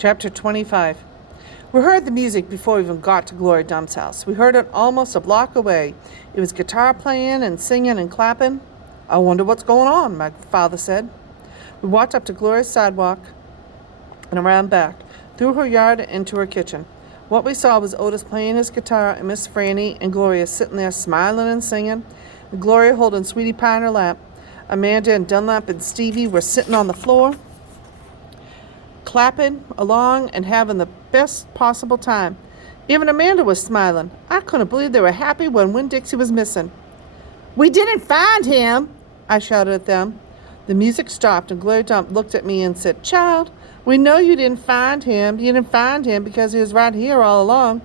Chapter 25. We heard the music before we even got to Gloria Dump's house. We heard it almost a block away. It was guitar playing and singing and clapping. I wonder what's going on, my father said. We walked up to Gloria's sidewalk and around back, through her yard and into her kitchen. What we saw was Otis playing his guitar and Miss Franny and Gloria sitting there smiling and singing, and Gloria holding Sweetie Pie in her lap. Amanda and Dunlap and Stevie were sitting on the floor, clapping along and having the best possible time. Even Amanda was smiling. I couldn't believe they were happy when Winn Dixie was missing. "We didn't find him," I shouted at them. The music stopped and Gloria Dump looked at me and said, "Child, we know you didn't find him. You didn't find him because he was right here all along."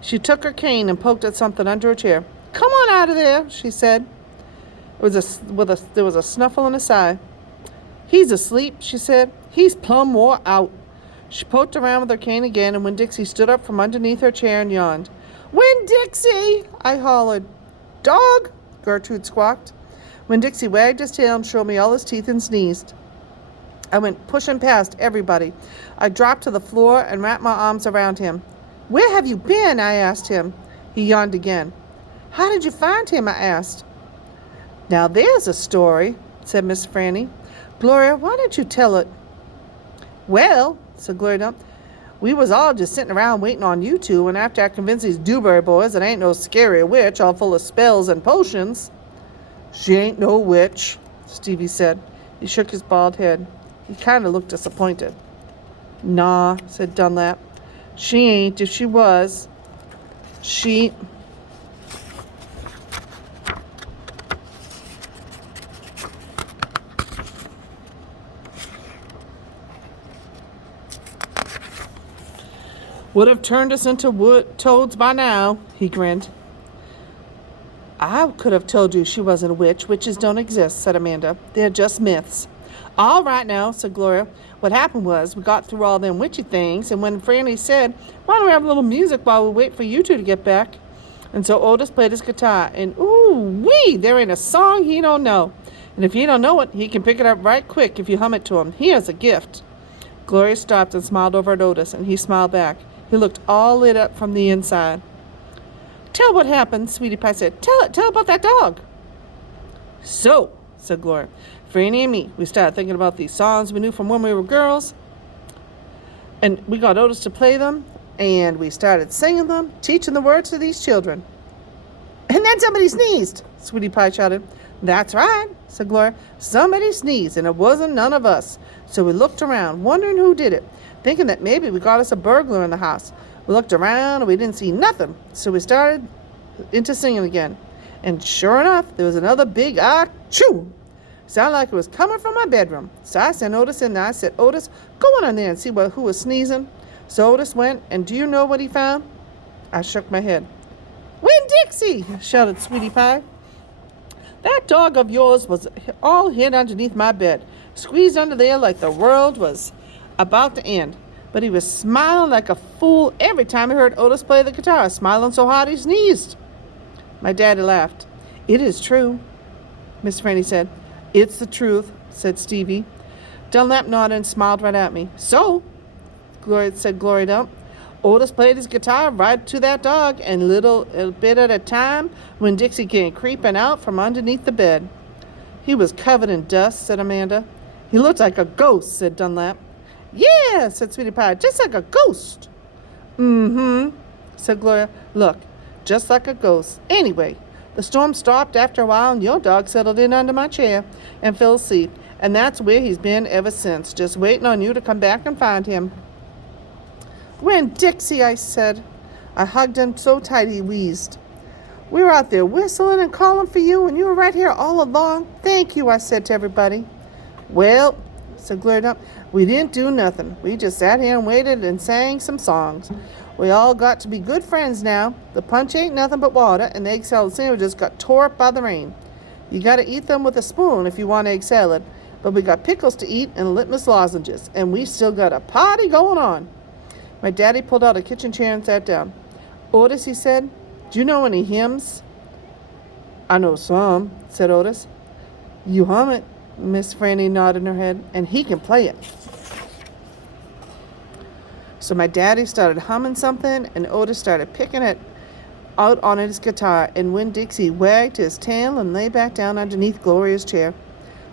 She took her cane and poked at something under her chair. "Come on out of there," she said. There was a snuffle and a sigh. "He's asleep," she said. "He's plumb wore out." She poked around with her cane again, and when Dixie stood up from underneath her chair and yawned. "Winn Dixie!" I hollered. "Dog!" Gertrude squawked. Winn Dixie wagged his tail and showed me all his teeth and sneezed. I went pushing past everybody. I dropped to the floor and wrapped my arms around him. "Where have you been?" I asked him. He yawned again. "How did you find him?" I asked. "Now there's a story," said Miss Franny. "Gloria, why don't you tell it?" "Well," said Gloria Dump, "we was all just sitting around waiting on you two, and after I convinced these Dewberry boys that ain't no scary witch all full of spells and potions." "She ain't no witch," Stevie said. He shook his bald head. He kind of looked disappointed. "Nah," said Dunlap. "She ain't. If she was, she..." "would have turned us into wood toads by now," he grinned. "I could have told you she wasn't a witch. Witches don't exist," said Amanda. "They're just myths." "All right now," said Gloria. "What happened was we got through all them witchy things, and when Franny said, 'Why don't we have a little music while we wait for you two to get back?' And so Otis played his guitar, and ooh-wee, there ain't a song he don't know. And if he don't know it, he can pick it up right quick if you hum it to him. He has a gift." Gloria stopped and smiled over at Otis, and he smiled back. He looked all lit up from the inside. "Tell what happened," Sweetie Pie said. Tell about that dog." "So," said Gloria, "Franny and me, we started thinking about these songs we knew from when we were girls, and we got Otis to play them, and we started singing them, teaching the words to these children." "And then somebody sneezed," Sweetie Pie shouted. "That's right," said Gloria. "Somebody sneezed, and it wasn't none of us. So we looked around, wondering who did it, thinking that maybe we got us a burglar in the house. We looked around and we didn't see nothing, so we started into singing again. And sure enough, there was another big achoo. Sounded like it was coming from my bedroom. So I sent Otis in there. I said, 'Otis, go on in there and see who was sneezing.' So Otis went, and do you know what he found?" I shook my head. "Winn Dixie!" shouted Sweetie Pie. "That dog of yours was all hid underneath my bed, squeezed under there like the world was about to end. But he was smiling like a fool every time he heard Otis play the guitar, smiling so hard he sneezed." My daddy laughed. "It is true," Miss Franny said. "It's the truth," said Stevie. Dunlap nodded and smiled right at me. "So," said Gloria Dump, "Otis played his guitar right to that dog, and a little bit at a time, when Dixie came creeping out from underneath the bed." "He was covered in dust," said Amanda. "He looked like a ghost," said Dunlap. "Yeah," said Sweetie Pie, "just like a ghost." "Mm-hmm," said Gloria. "Look, just like a ghost. Anyway, the storm stopped after a while, and your dog settled in under my chair and fell asleep, and that's where he's been ever since, just waiting on you to come back and find him." "Winn Dixie," I said. I hugged him so tight he wheezed. "We were out there whistling and calling for you, and you were right here all along. Thank you," I said to everybody. "Well," said Gloria Dump, "we didn't do nothing. We just sat here and waited and sang some songs. We all got to be good friends now. The punch ain't nothing but water, and the egg salad sandwiches got tore up by the rain. You got to eat them with a spoon if you want egg salad, but we got pickles to eat and litmus lozenges, and we still got a party going on." My daddy pulled out a kitchen chair and sat down. "Otis," he said, "do you know any hymns?" "I know some," said Otis. "You hum it," Miss Franny nodded her head, "and he can play it." So my daddy started humming something, and Otis started picking it out on his guitar, and Winn Dixie wagged his tail and lay back down underneath Gloria's chair.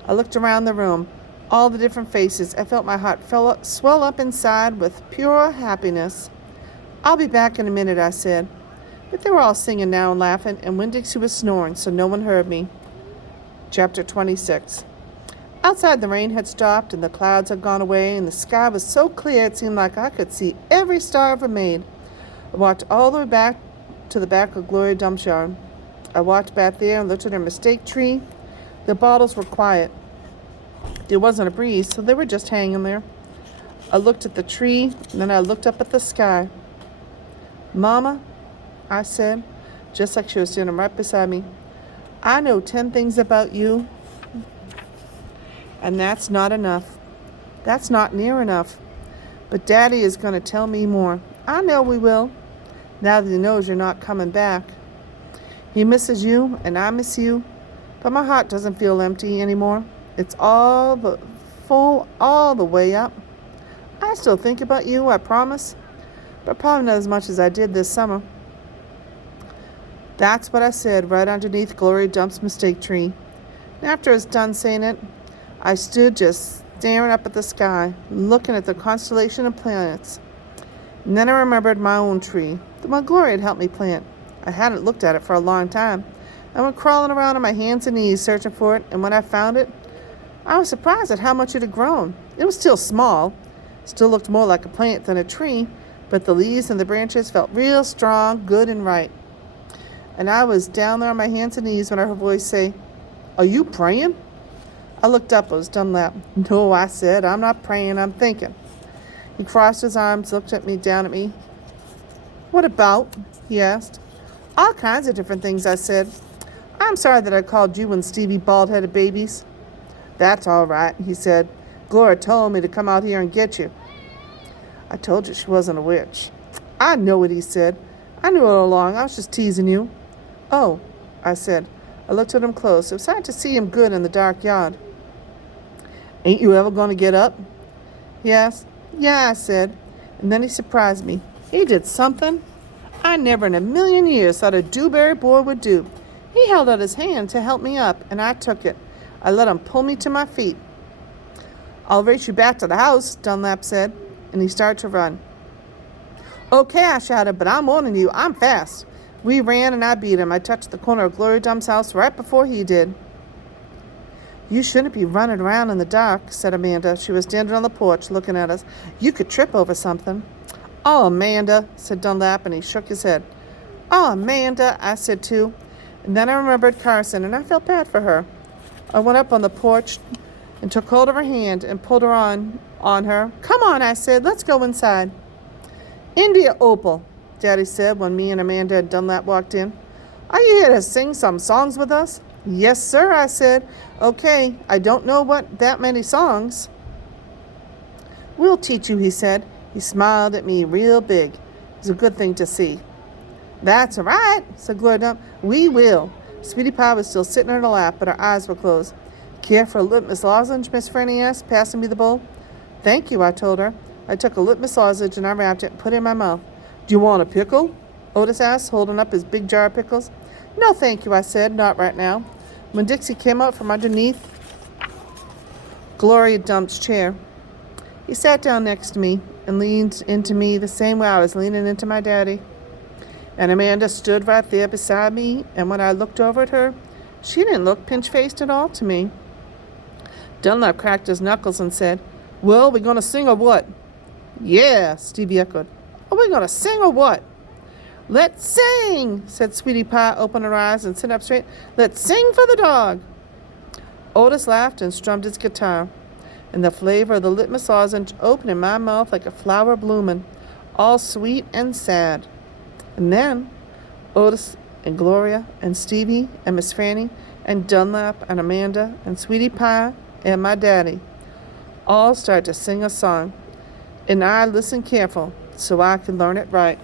I looked around the room, all the different faces. I felt my heart swell up inside with pure happiness. "I'll be back in a minute," I said. But they were all singing now and laughing, and Winn Dixie was snoring, so no one heard me. Chapter 26. Outside, the rain had stopped, and the clouds had gone away, and the sky was so clear it seemed like I could see every star ever made. I walked all the way back to the back of Gloria Dump's yard. I walked back there and looked at her mistake tree. The bottles were quiet. There wasn't a breeze, so they were just hanging there. I looked at the tree, and then I looked up at the sky. "Mama," I said, just like she was standing right beside me, "I know 10 things about you, and that's not enough. That's not near enough. But Daddy is going to tell me more. I know he will, now that he knows you're not coming back. He misses you, and I miss you, but my heart doesn't feel empty anymore. It's full all the way up. I still think about you, I promise, but probably not as much as I did this summer." That's what I said right underneath Gloria Dump's mistake tree. And after I was done saying it, I stood just staring up at the sky, looking at the constellation of planets. And then I remembered my own tree, the one Gloria had helped me plant. I hadn't looked at it for a long time. I went crawling around on my hands and knees searching for it, and when I found it, I was surprised at how much it had grown. It was still small, still looked more like a plant than a tree, but the leaves and the branches felt real strong, good, and right. And I was down there on my hands and knees when I heard a voice say, "Are you praying?" I looked up. It was Dunlap. "No," I said, "I'm not praying, I'm thinking." He crossed his arms, looked at me, down at me. "What about?" he asked. "All kinds of different things," I said. "I'm sorry that I called you and Stevie bald-headed babies." "That's all right," he said. "Gloria told me to come out here and get you." "I told you she wasn't a witch." "I know it," he said. "I knew it all along. I was just teasing you." "Oh," I said. I looked at him close. It was hard to see him good in the dark yard. "Ain't you ever going to get up?" he asked. "Yeah," I said. And then he surprised me. He did something I never in a million years thought a Dewberry boy would do. He held out his hand to help me up, and I took it. I let him pull me to my feet. "I'll race you back to the house," Dunlap said, and he started to run. "Okay," I shouted, "but I'm warning you, I'm fast." We ran, and I beat him. I touched the corner of Gloria Dump's house right before he did. "You shouldn't be running around in the dark," said Amanda. She was standing on the porch looking at us. "You could trip over something." "Oh, Amanda," said Dunlap, and he shook his head. "Oh, Amanda," I said too. And then I remembered Carson, and I felt bad for her. I went up on the porch and took hold of her hand and pulled her on her. "Come on," I said. "Let's go inside." "India Opal," Daddy said when me and Amanda and Dunlap walked in. "Are you here to sing some songs with us?" "Yes, sir," I said. "Okay, I don't know what that many songs." "We'll teach you," he said. He smiled at me real big. It was a good thing to see. "That's all right," said Gloria Dump. "We will." Sweetie Pie was still sitting in her lap, but her eyes were closed. "Care for a litmus lozenge?" Miss Franny asked, passing me the bowl. "Thank you," I told her. I took a litmus lozenge and I wrapped it and put it in my mouth. "Do you want a pickle?" Otis asked, holding up his big jar of pickles. "No, thank you," I said. "Not right now." When Dixie came out from underneath Gloria Dump's chair, he sat down next to me and leaned into me the same way I was leaning into my daddy. And Amanda stood right there beside me, and when I looked over at her, she didn't look pinch-faced at all to me. Dunlap cracked his knuckles and said, "Well, we going to sing or what?" "Yeah," Stevie echoed. "Are we going to sing or what?" "Let's sing," said Sweetie Pie, opening her eyes and sitting up straight. "Let's sing for the dog." Otis laughed and strummed his guitar, and the flavor of the litmus lozenge opened in my mouth like a flower blooming, all sweet and sad. And then Otis and Gloria and Stevie and Miss Franny and Dunlap and Amanda and Sweetie Pie and my daddy all started to sing a song, and I listened careful so I could learn it right.